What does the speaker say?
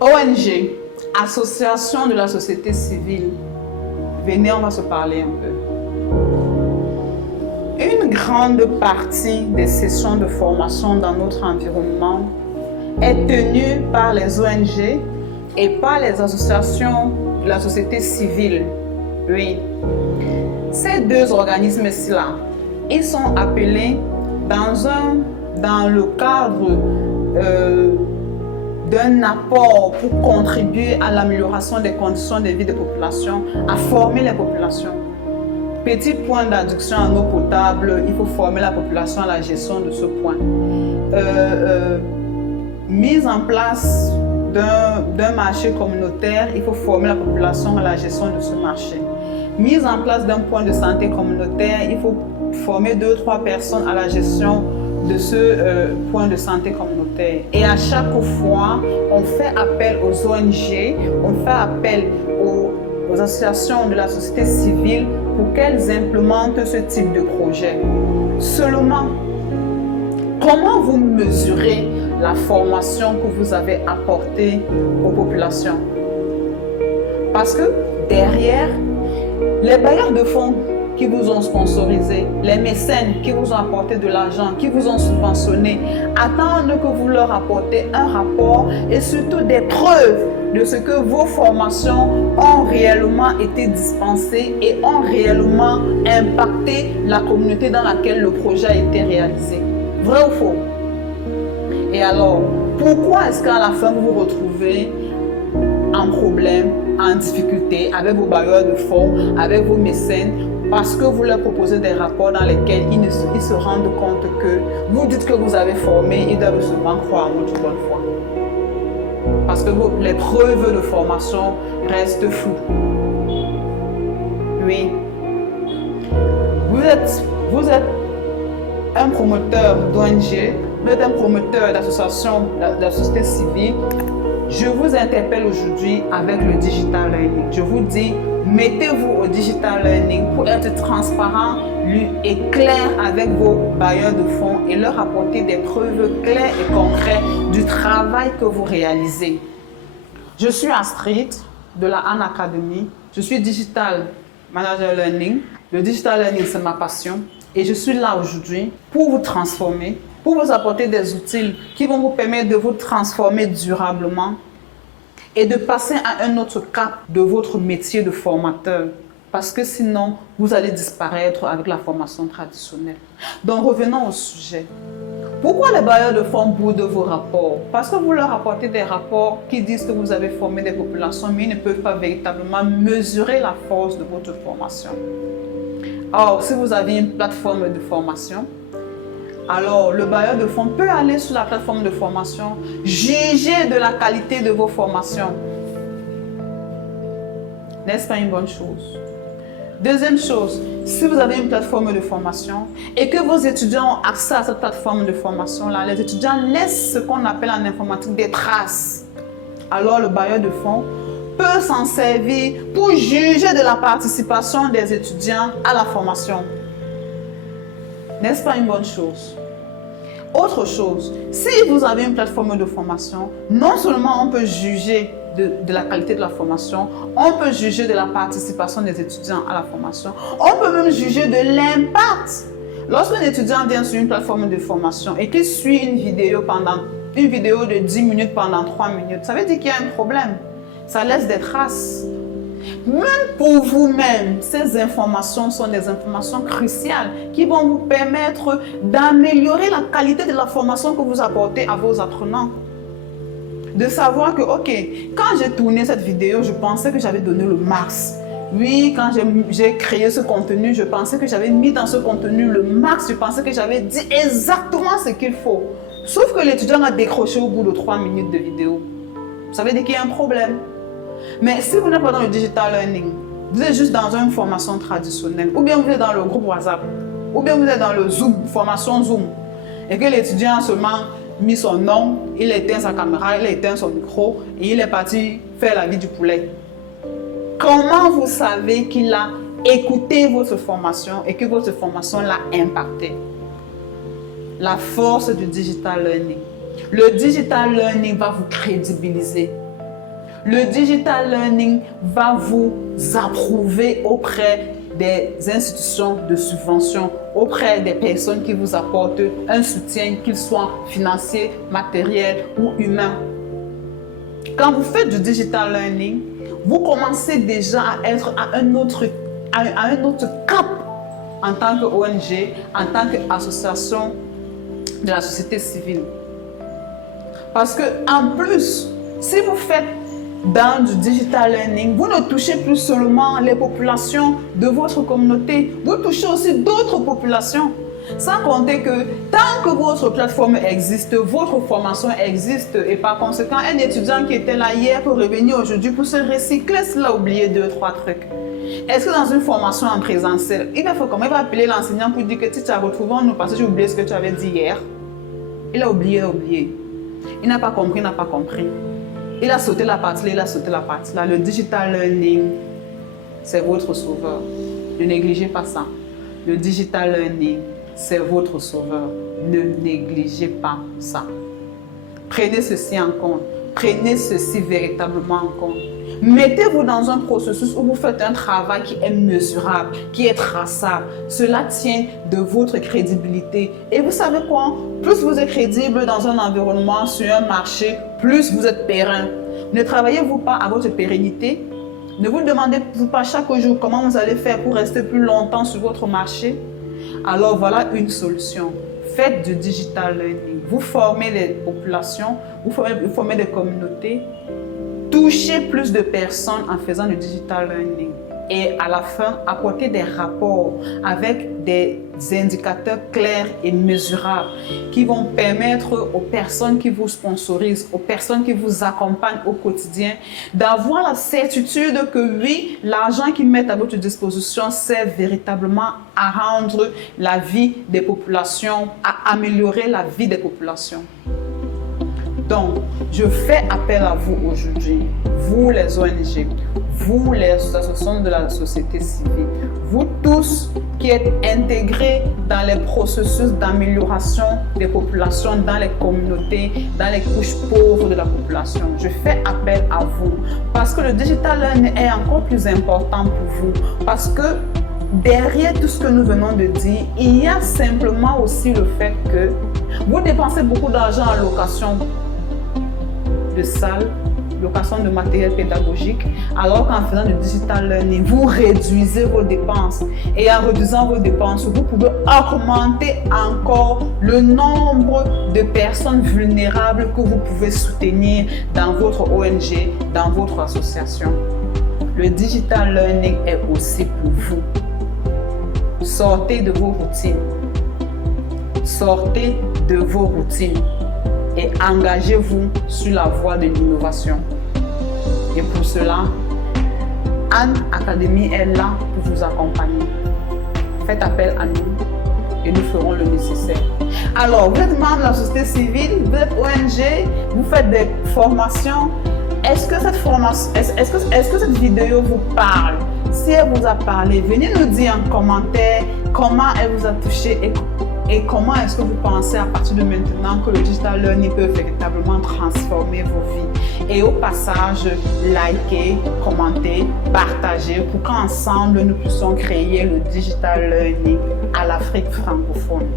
ONG, Association de la société civile. Venez, on va se parler un peu. Une grande partie des sessions de formation dans notre environnement est tenue par les ONG et par les associations de la société civile. Oui. Ces deux organismes-là, ils sont appelés dans le cadre d'un apport pour contribuer à l'amélioration des conditions de vie des populations, à former les populations. Petit point d'adduction en eau potable, il faut former la population à la gestion de ce point. Mise en place d'un marché communautaire, il faut former la population à la gestion de ce marché. Mise en place d'un point de santé communautaire, il faut former 2 ou 3 personnes à la gestion de ce point de santé communautaire. Et à chaque fois, on fait appel aux ONG, on fait appel aux associations de la société civile pour qu'elles implémentent ce type de projet. Seulement, comment vous mesurez la formation que vous avez apportée aux populations? Parce que derrière, les bailleurs de fonds qui vous ont sponsorisé, les mécènes qui vous ont apporté de l'argent, qui vous ont subventionné, attendent que vous leur apportez un rapport et surtout des preuves de ce que vos formations ont réellement été dispensées et ont réellement impacté la communauté dans laquelle le projet a été réalisé. Vrai ou faux? Et alors, pourquoi est-ce qu'à la fin vous vous retrouvez en problème, en difficulté avec vos bailleurs de fonds, avec vos mécènes? Parce que vous leur proposez des rapports dans lesquels ils se rendent compte que vous dites que vous avez formé, ils doivent seulement croire en votre bonne foi. Parce que les preuves de formation restent floues. Oui. Vous êtes un promoteur d'ONG, vous êtes un promoteur d'association de la société civile. Je vous interpelle aujourd'hui avec le digital learning. Je vous dis, mettez-vous au digital learning pour être transparent et clair avec vos bailleurs de fonds et leur apporter des preuves claires et concrètes du travail que vous réalisez. Je suis Astrid de la Han Academy. Je suis Digital Manager Learning. Le digital learning, c'est ma passion. Et je suis là aujourd'hui pour vous transformer, pour vous apporter des outils qui vont vous permettre de vous transformer durablement et de passer à un autre cap de votre métier de formateur. Parce que sinon, vous allez disparaître avec la formation traditionnelle. Donc, revenons au sujet. Pourquoi les bailleurs de fonds boudent vos rapports? Parce que vous leur apportez des rapports qui disent que vous avez formé des populations, mais ils ne peuvent pas véritablement mesurer la force de votre formation. Or, si vous avez une plateforme de formation, alors le bailleur de fonds peut aller sur la plateforme de formation, juger de la qualité de vos formations. N'est-ce pas une bonne chose? Deuxième chose, si vous avez une plateforme de formation et que vos étudiants ont accès à cette plateforme de formation-là, les étudiants laissent ce qu'on appelle en informatique des traces. Alors le bailleur de fonds peut s'en servir pour juger de la participation des étudiants à la formation. N'est-ce pas une bonne chose? Autre chose, si vous avez une plateforme de formation, non seulement on peut juger de la qualité de la formation, on peut juger de la participation des étudiants à la formation, on peut même juger de l'impact. Lorsqu'un étudiant vient sur une plateforme de formation et qu'il suit une vidéo de 10 minutes pendant 3 minutes, ça veut dire qu'il y a un problème. Ça laisse des traces. Même pour vous-même, ces informations sont des informations cruciales qui vont vous permettre d'améliorer la qualité de la formation que vous apportez à vos apprenants. De savoir que, ok, quand j'ai tourné cette vidéo, je pensais que j'avais donné le max. Oui, quand j'ai créé ce contenu, je pensais que j'avais mis dans ce contenu le max. Je pensais que j'avais dit exactement ce qu'il faut. Sauf que l'étudiant a décroché au bout de 3 minutes de vidéo. Ça veut dire qu'il y a un problème. Mais si vous n'êtes pas dans le digital learning, vous êtes juste dans une formation traditionnelle, ou bien vous êtes dans le groupe WhatsApp, ou bien vous êtes dans le Zoom, formation Zoom, et que l'étudiant a seulement mis son nom, il a éteint sa caméra, il a éteint son micro, et il est parti faire la vie du poulet. Comment vous savez qu'il a écouté votre formation et que votre formation l'a impacté? La force du digital learning. Le digital learning va vous crédibiliser. Le digital learning va vous approuver auprès des institutions de subvention, auprès des personnes qui vous apportent un soutien, qu'il soit financier, matériel ou humain. Quand vous faites du digital learning, vous commencez déjà à être à un autre cap en tant qu'ONG, en tant qu'association de la société civile. Parce que en plus, si vous faites dans du digital learning, vous ne touchez plus seulement les populations de votre communauté, vous touchez aussi d'autres populations. Sans compter que tant que votre plateforme existe, votre formation existe et par conséquent, un étudiant qui était là hier peut revenir aujourd'hui pour se recycler s'il a oublié 2-3 trucs. Est-ce que dans une formation en présentiel, il va faire comment? Il va appeler l'enseignant pour dire que tu t'as retrouvé en nous parce que j'ai oublié ce que tu avais dit hier. Il a oublié, Il n'a pas compris, Il a sauté la partie là, Le digital learning, c'est votre sauveur. Ne négligez pas ça. Le digital learning, c'est votre sauveur. Ne négligez pas ça. Prenez ceci en compte. Prenez ceci véritablement en compte. Mettez-vous dans un processus où vous faites un travail qui est mesurable, qui est traçable. Cela tient de votre crédibilité. Et vous savez quoi? Plus vous êtes crédible dans un environnement, sur un marché, plus vous êtes périn. Ne travaillez-vous pas à votre pérennité? Ne vous demandez-vous pas chaque jour comment vous allez faire pour rester plus longtemps sur votre marché? Alors voilà une solution. Faites du digital learning. Vous formez les populations, vous formez des communautés. Touchez plus de personnes en faisant du digital learning. Et à la fin, apportez des rapports avec des indicateurs clairs et mesurables qui vont permettre aux personnes qui vous sponsorisent, aux personnes qui vous accompagnent au quotidien, d'avoir la certitude que oui, l'argent qu'ils mettent à votre disposition sert véritablement à rendre la vie des populations, à améliorer la vie des populations. Donc, je fais appel à vous aujourd'hui, vous les ONG, vous les associations de la société civile, vous tous qui êtes intégrés dans les processus d'amélioration des populations, dans les communautés, dans les couches pauvres de la population. Je fais appel à vous parce que le digital learning est encore plus important pour vous, parce que derrière tout ce que nous venons de dire, il y a simplement aussi le fait que vous dépensez beaucoup d'argent en location de salles, location de matériel pédagogique, alors qu'en faisant du digital learning, vous réduisez vos dépenses. Et en réduisant vos dépenses, vous pouvez augmenter encore le nombre de personnes vulnérables que vous pouvez soutenir dans votre ONG, dans votre association. Le digital learning est aussi pour vous. Sortez de vos routines. Sortez de vos routines. Et engagez-vous sur la voie de l'innovation. Et pour cela, Anne Academy est là pour vous accompagner. Faites appel à nous et nous ferons le nécessaire. Alors, vous êtes membre de la société civile, vous êtes ONG, vous faites des formations. Est-ce que cette vidéo vous parle? Si elle vous a parlé, venez nous dire en commentaire comment elle vous a touché et comment est-ce que vous pensez à partir de maintenant que le digital learning peut véritablement transformer vos vies. Et au passage, likez, commentez, partagez pour qu'ensemble nous puissions créer le digital learning à l'Afrique francophone.